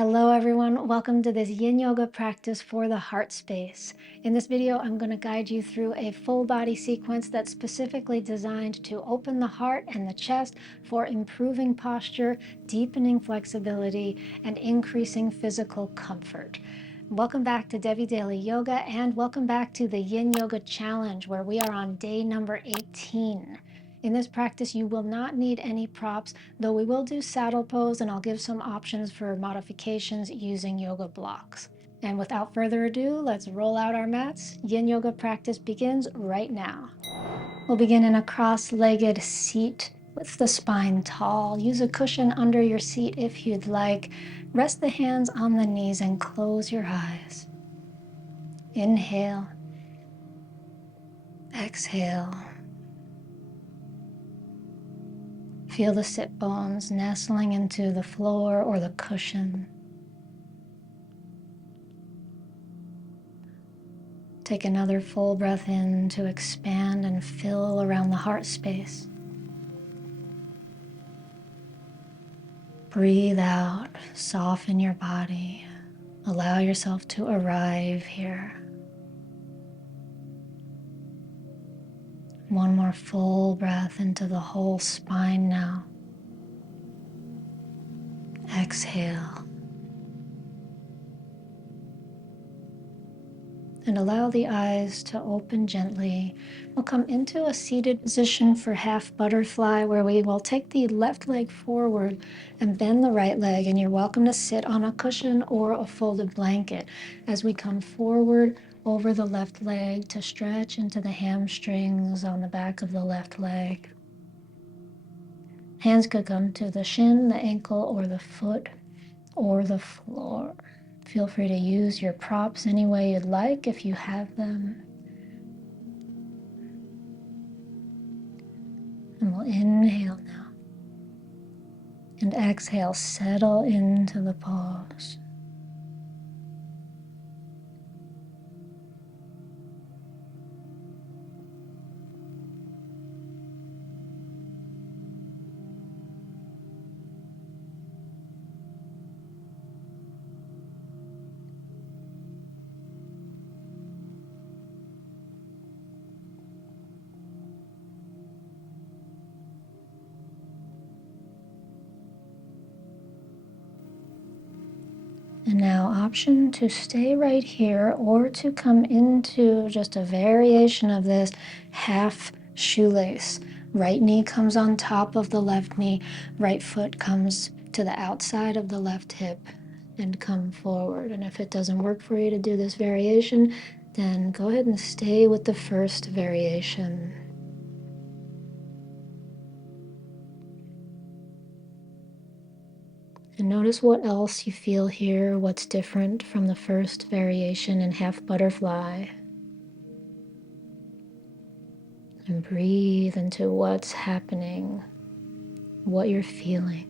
Hello everyone, welcome to this Yin Yoga practice for the heart space. In this video, I'm going to guide you through a full body sequence that's specifically designed to open the heart and the chest for improving posture, deepening flexibility, and increasing physical comfort. Welcome back to Devi Daily Yoga, and welcome back to the Yin Yoga Challenge, where we are on day number 18. In this practice, you will not need any props, though we will do saddle pose and I'll give some options for modifications using yoga blocks. And without further ado, let's roll out our mats. Yin Yoga practice begins right now. We'll begin in a cross-legged seat with the spine tall. Use a cushion under your seat if you'd like. Rest the hands on the knees and close your eyes. Inhale. Exhale. Feel the sit bones nestling into the floor or the cushion. Take another full breath in to expand and fill around the heart space. Breathe out, soften your body. Allow yourself to arrive here. One more full breath into the whole spine now. Exhale. And allow the eyes to open gently. We'll come into a seated position for half butterfly, where we will take the left leg forward and bend the right leg, and you're welcome to sit on a cushion or a folded blanket as we come forward over the left leg to stretch into the hamstrings on the back of the left leg. Hands could come to the shin, the ankle, or the foot, or the floor. Feel free to use your props any way you'd like if you have them. And we'll inhale now. And exhale, settle into the pause. And now option to stay right here or to come into just a variation of this half shoelace. Right knee comes on top of the left knee, right foot comes to the outside of the left hip and come forward. And if it doesn't work for you to do this variation, then go ahead and stay with the first variation. And notice what else you feel here, what's different from the first variation in half butterfly. And breathe into what's happening, what you're feeling.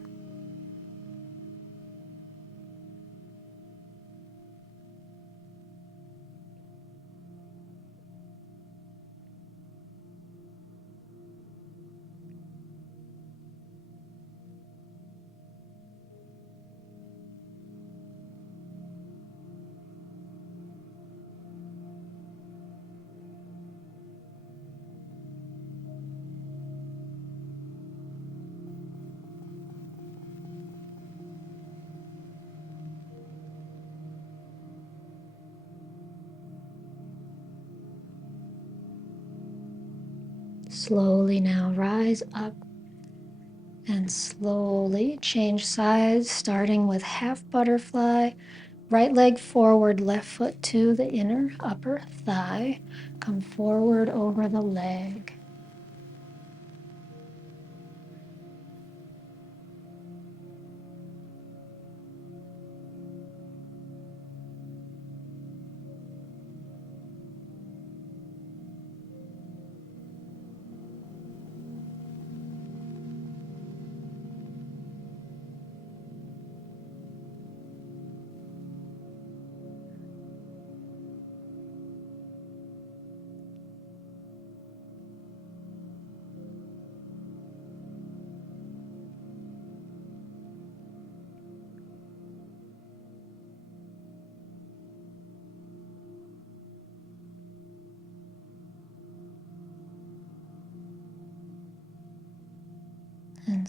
Slowly now rise up and slowly change sides, starting with half butterfly. Right leg forward, left foot to the inner upper thigh. Come forward over the leg.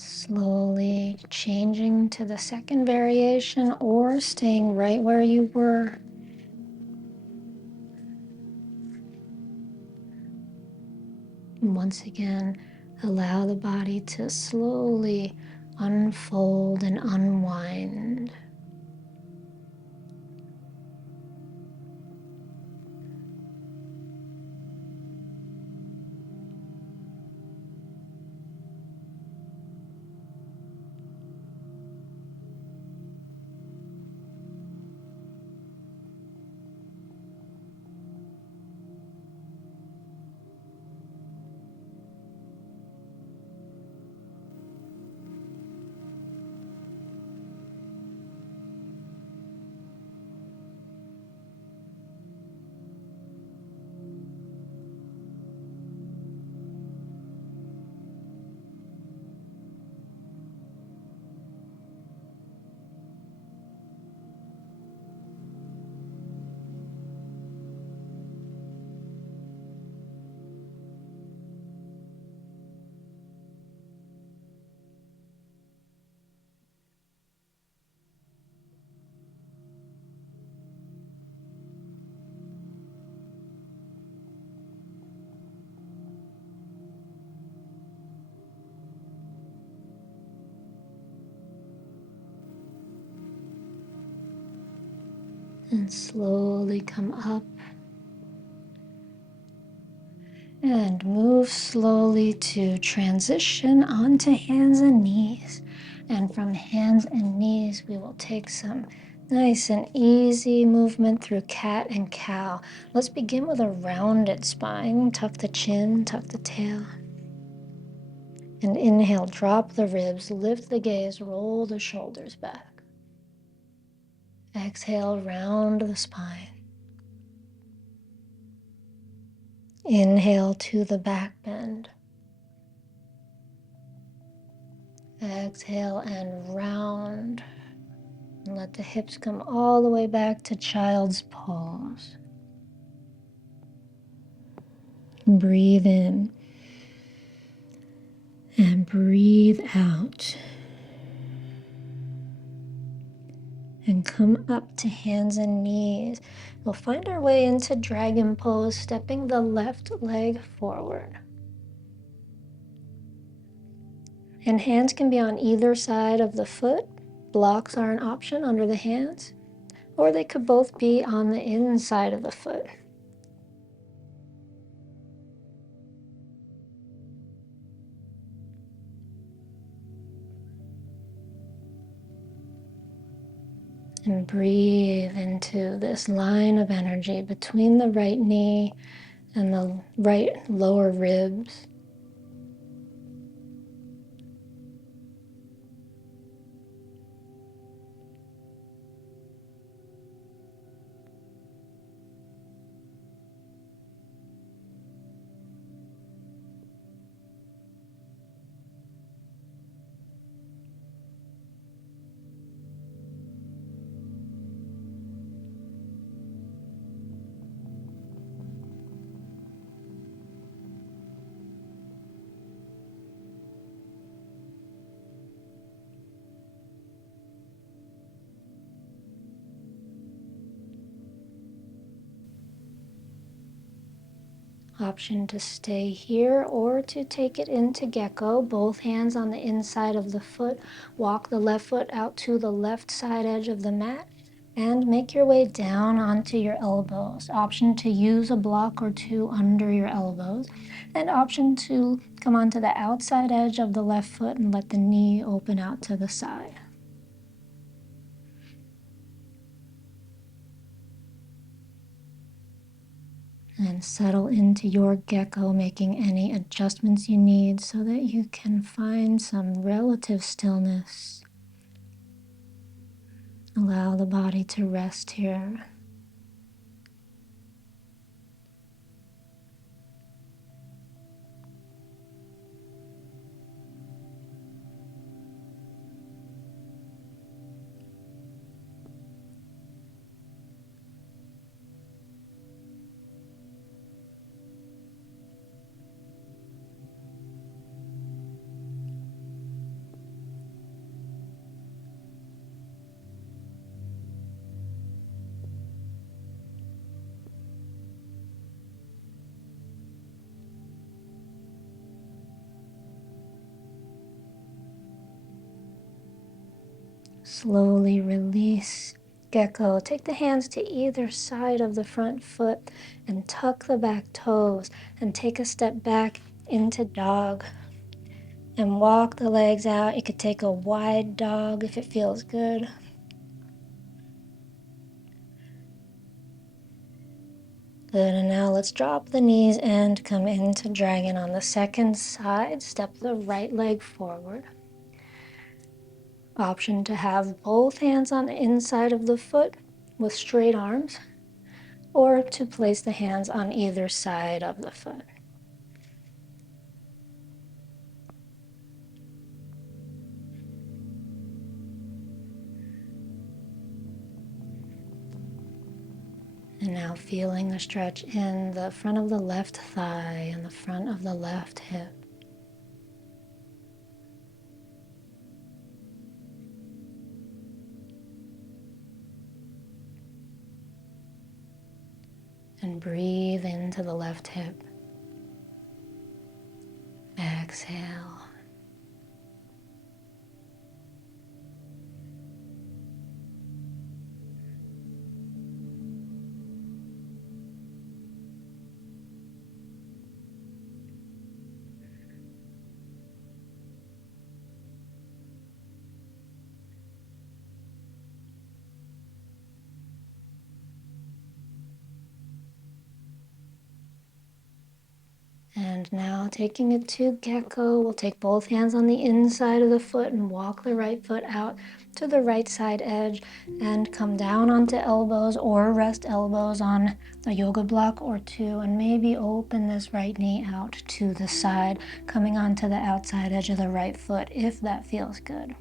slowly changing to the second variation or staying right where you were. And once again, allow the body to slowly unfold and unwind. And slowly come up and move slowly to transition onto hands and knees. And from hands and knees, we will take some nice and easy movement through cat and cow. Let's begin with a rounded spine. Tuck the chin, tuck the tail. And inhale, drop the ribs, lift the gaze, roll the shoulders back. Exhale, round the spine. Inhale to the back bend. Exhale and round. And let the hips come all the way back to child's pose. Breathe in and breathe out. And come up to hands and knees. We'll find our way into dragon pose, stepping the left leg forward. And hands can be on either side of the foot. Blocks are an option under the hands, or they could both be on the inside of the foot. And breathe into this line of energy between the right knee and the right lower ribs. Option to stay here or to take it into gecko. Both hands on the inside of the foot. Walk the left foot out to the left side edge of the mat and make your way down onto your elbows. Option to use a block or two under your elbows. And option to come onto the outside edge of the left foot and let the knee open out to the side. And settle into your gecko, making any adjustments you need so that you can find some relative stillness. Allow the body to rest here. Slowly release gecko. Take the hands to either side of the front foot and tuck the back toes and take a step back into dog and walk the legs out. You could take a wide dog if it feels good. Good, and now let's drop the knees and come into dragon on the second side. Step the right leg forward. Option to have both hands on the inside of the foot with straight arms, or to place the hands on either side of the foot. And now feeling the stretch in the front of the left thigh and the front of the left hip. And breathe into the left hip. Exhale. And now taking it to gecko, we'll take both hands on the inside of the foot and walk the right foot out to the right side edge and come down onto elbows or rest elbows on a yoga block or two, and maybe open this right knee out to the side, coming onto the outside edge of the right foot if that feels good.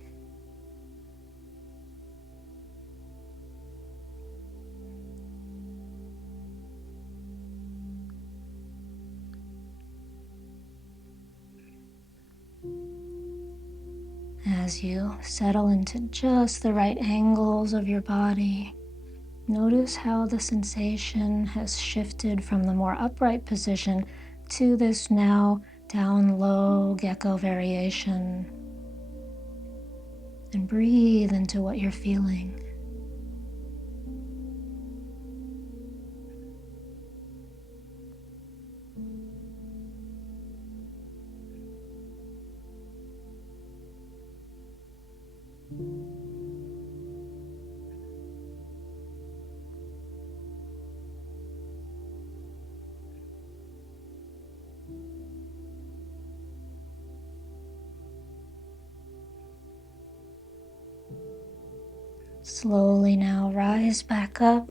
As you settle into just the right angles of your body, notice how the sensation has shifted from the more upright position to this now down low gecko variation. And breathe into what you're feeling. Slowly now rise back up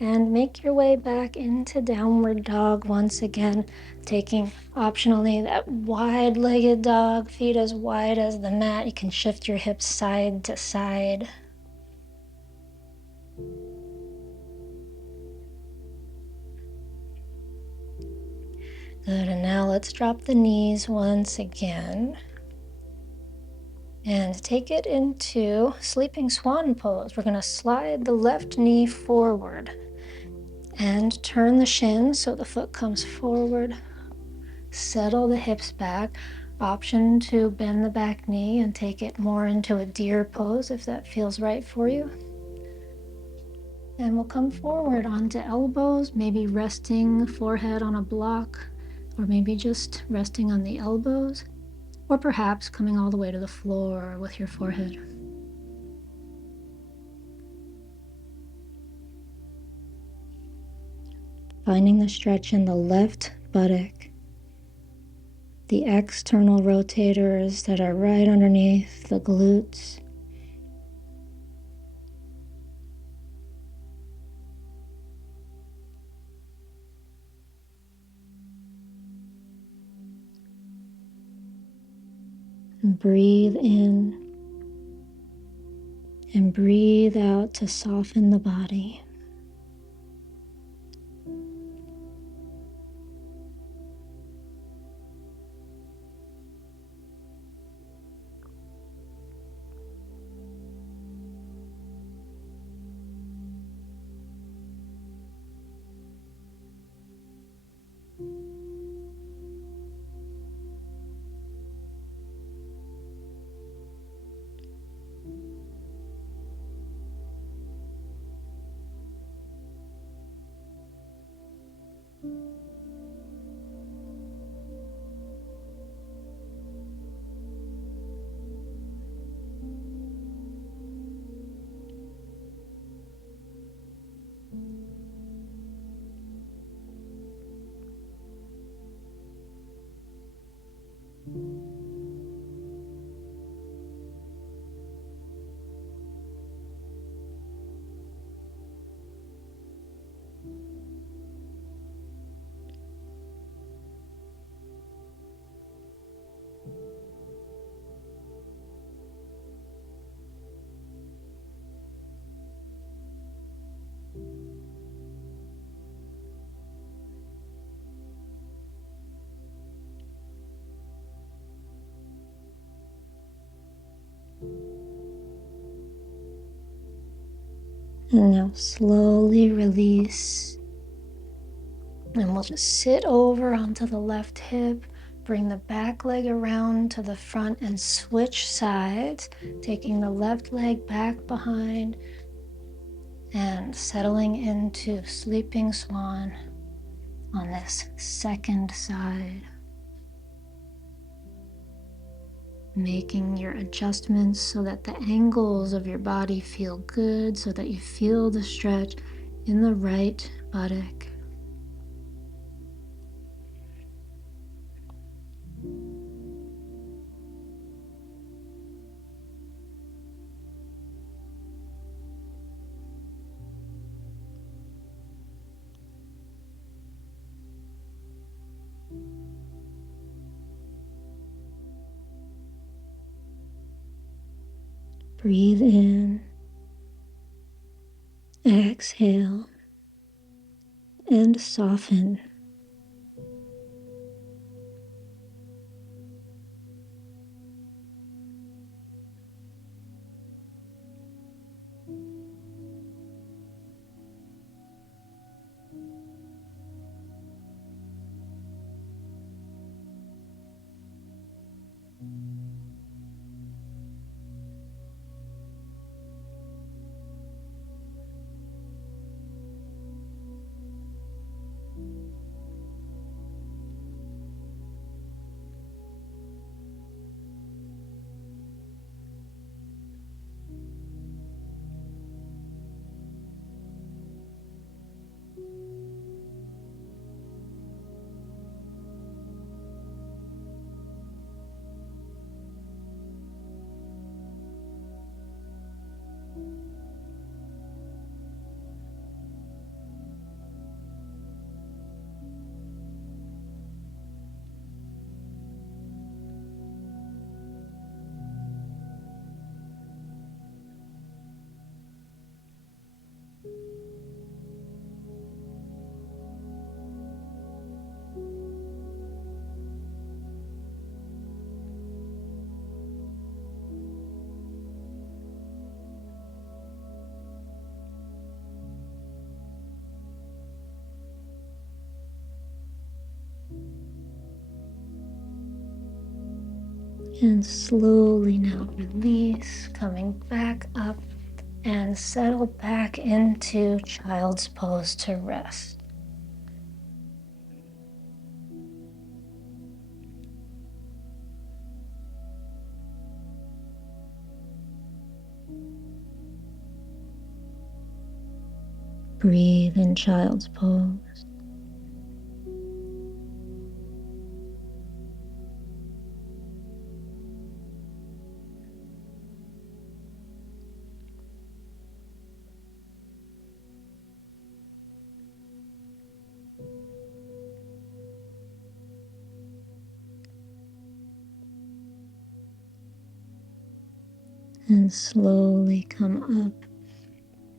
and make your way back into downward dog once again, taking optionally that wide-legged dog, feet as wide as the mat. You can shift your hips side to side. Good, and now let's drop the knees once again and take it into sleeping swan pose. We're going to slide the left knee forward and turn the shin so the foot comes forward. Settle the hips back. Option to bend the back knee and take it more into a deer pose if that feels right for you. And we'll come forward onto elbows, maybe resting forehead on a block, or maybe just resting on the elbows, or perhaps coming all the way to the floor with your forehead. Finding the stretch in the left buttock, the external rotators that are right underneath the glutes. And breathe in and breathe out to soften the body. And now slowly release. And we'll just sit over onto the left hip, bring the back leg around to the front and switch sides, taking the left leg back behind and settling into sleeping swan on this second side. Making your adjustments so that the angles of your body feel good, so that you feel the stretch in the right buttock. Breathe in, exhale, and soften. And slowly now release, coming back up and settle back into child's pose to rest. Breathe in child's pose. And slowly come up.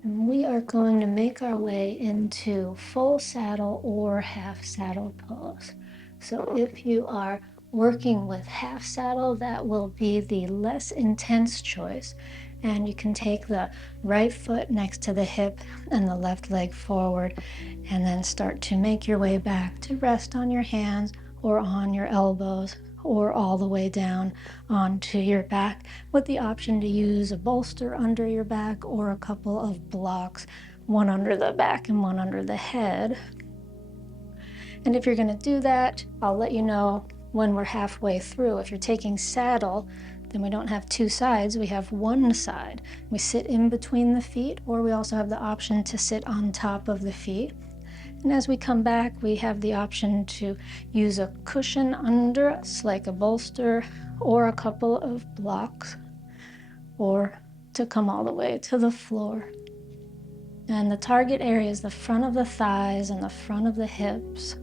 And we are going to make our way into full saddle or half saddle pose. So if you are working with half saddle, that will be the less intense choice. And you can take the right foot next to the hip and the left leg forward, and then start to make your way back to rest on your hands or on your elbows, or all the way down onto your back, with the option to use a bolster under your back or a couple of blocks, one under the back and one under the head. And if you're going to do that, I'll let you know when we're halfway through. If you're taking saddle, then we don't have two sides, we have one side. We sit in between the feet, or we also have the option to sit on top of the feet. And as we come back, we have the option to use a cushion under us, like a bolster or a couple of blocks, or to come all the way to the floor. And the target area is the front of the thighs and the front of the hips,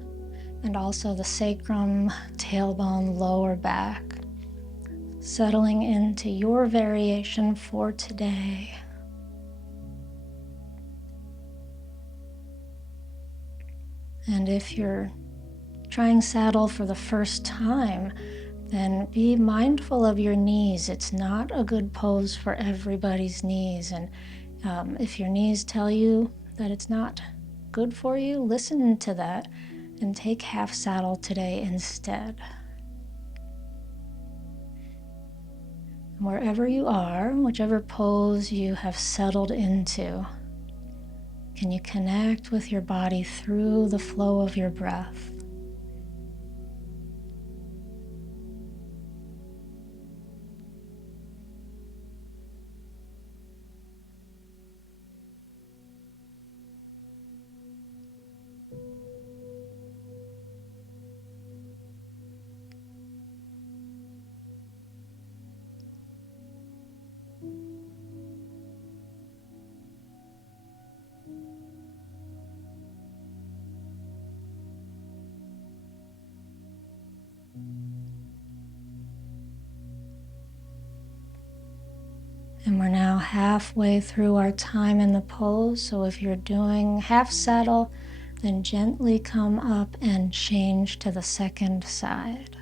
and also the sacrum, tailbone, lower back. Settling into your variation for today. And if you're trying saddle for the first time, then be mindful of your knees. It's not a good pose for everybody's knees. And If your knees tell you that it's not good for you, listen to that and take half saddle today instead. Wherever you are, whichever pose you have settled into, can you connect with your body through the flow of your breath? And we're now halfway through our time in the pose. So if you're doing half saddle, then gently come up and change to the second side.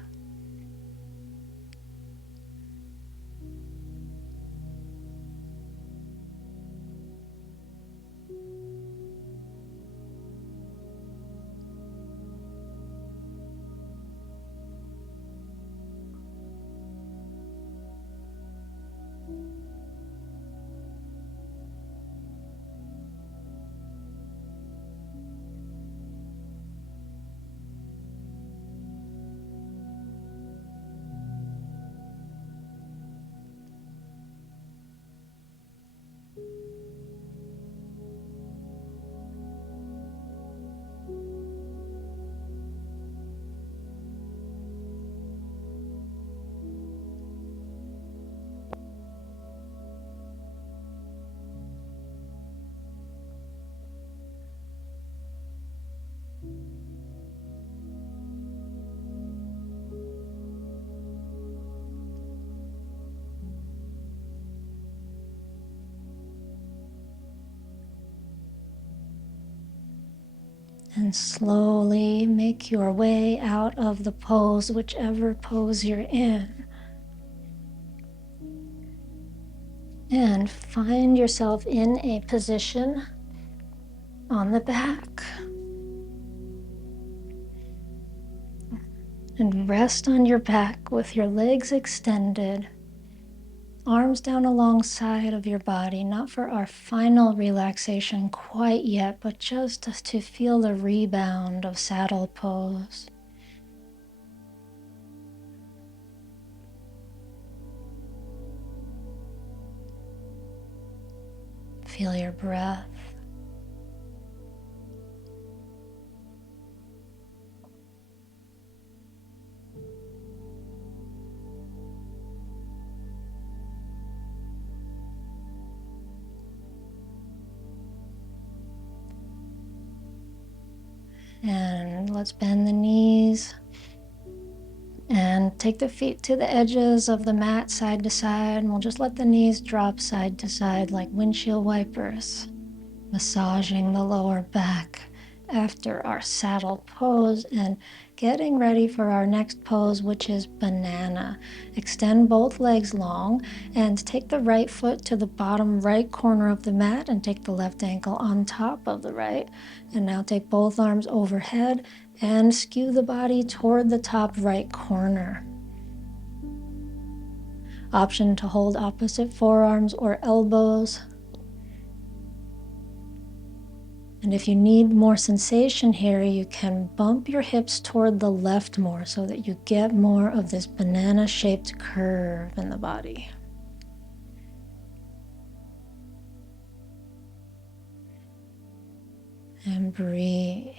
And slowly make your way out of the pose, whichever pose you're in. And find yourself in a position on the back. And rest on your back with your legs extended, arms down alongside of your body, not for our final relaxation quite yet, but just to feel the rebound of saddle pose. Feel your breath. And let's bend the knees and take the feet to the edges of the mat side to side, and we'll just let the knees drop side to side like windshield wipers, massaging the lower back after our saddle pose and getting ready for our next pose, which is banana. Extend both legs long and take the right foot to the bottom right corner of the mat and take the left ankle on top of the right. And now take both arms overhead and skew the body toward the top right corner. Option to hold opposite forearms or elbows. And if you need more sensation here, you can bump your hips toward the left more so that you get more of this banana-shaped curve in the body. And breathe.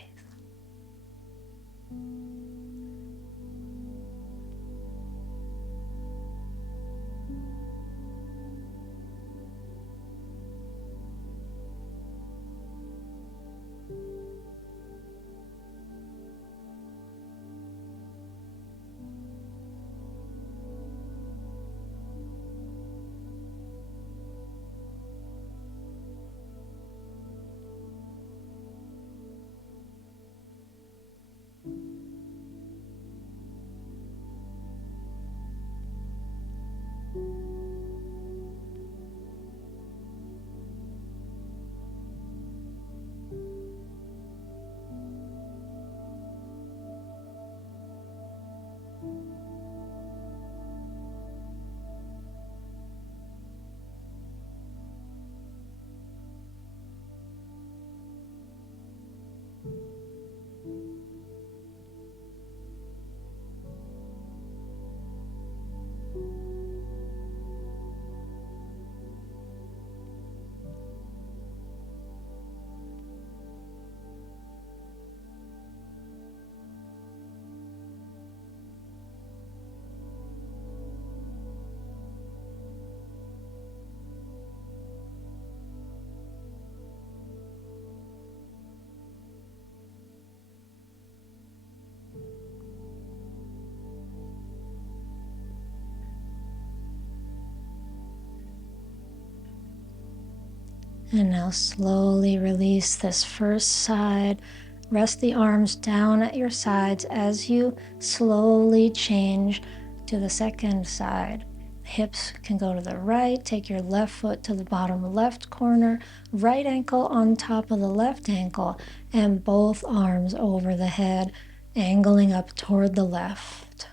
And now slowly release this first side. Rest the arms down at your sides as you slowly change to the second side. Hips can go to the right. Take your left foot to the bottom left corner, right ankle on top of the left ankle, and both arms over the head, angling up toward the left.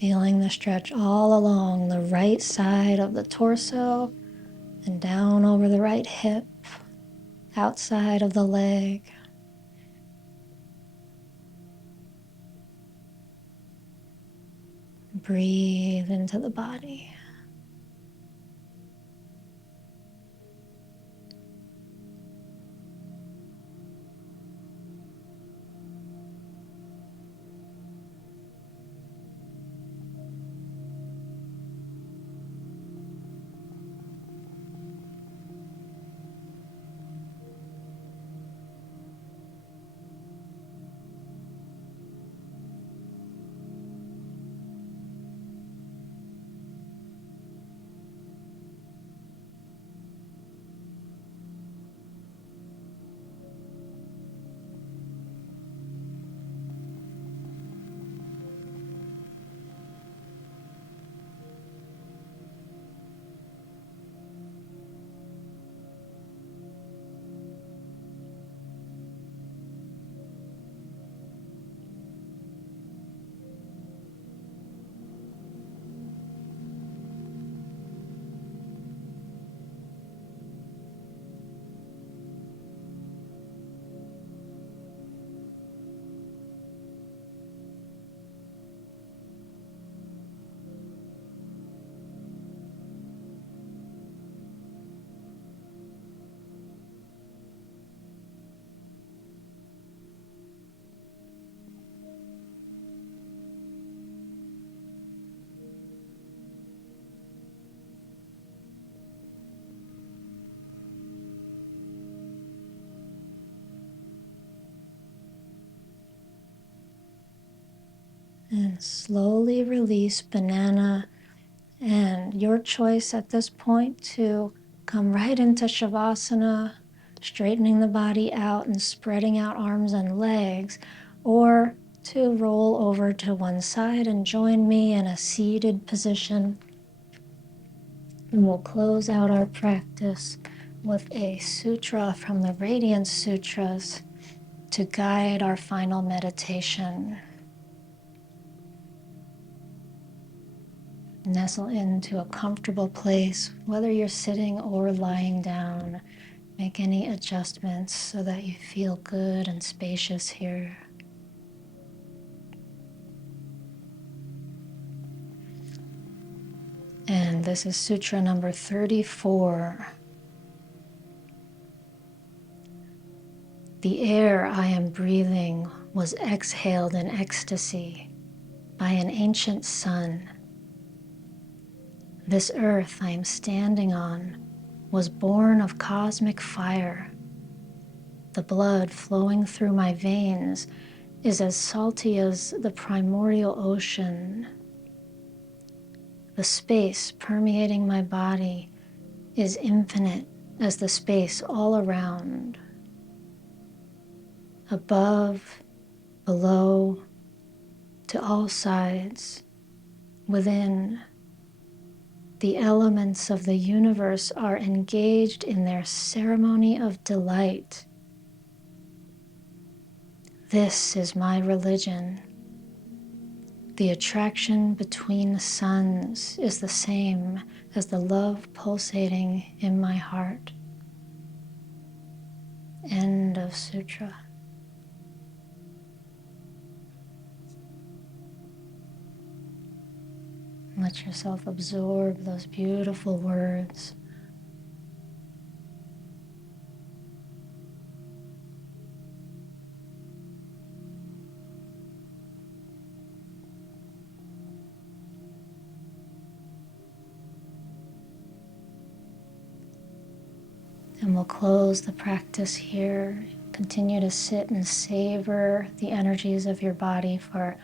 Feeling the stretch all along the right side of the torso and down over the right hip, outside of the leg. Breathe into the body. And slowly release banana, and your choice at this point to come right into Shavasana, straightening the body out and spreading out arms and legs, or to roll over to one side and join me in a seated position. And we'll close out our practice with a sutra from the Radiance Sutras to guide our final meditation. Nestle into a comfortable place, whether you're sitting or lying down. Make any adjustments so that you feel good and spacious here. And this is Sutra number 34. The air I am breathing was exhaled in ecstasy by an ancient sun. This earth I am standing on was born of cosmic fire. The blood flowing through my veins is as salty as the primordial ocean. The space permeating my body is infinite as the space all around. Above, below, to all sides, within, the elements of the universe are engaged in their ceremony of delight. This is my religion. The attraction between the suns is the same as the love pulsating in my heart. End of Sutra. Let yourself absorb those beautiful words. And we'll close the practice here. Continue to sit and savor the energies of your body for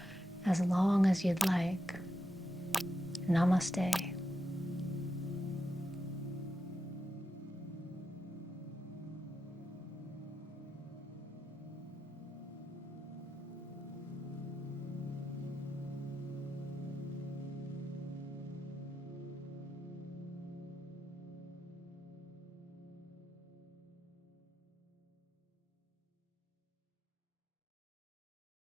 as long as you'd like. Namaste.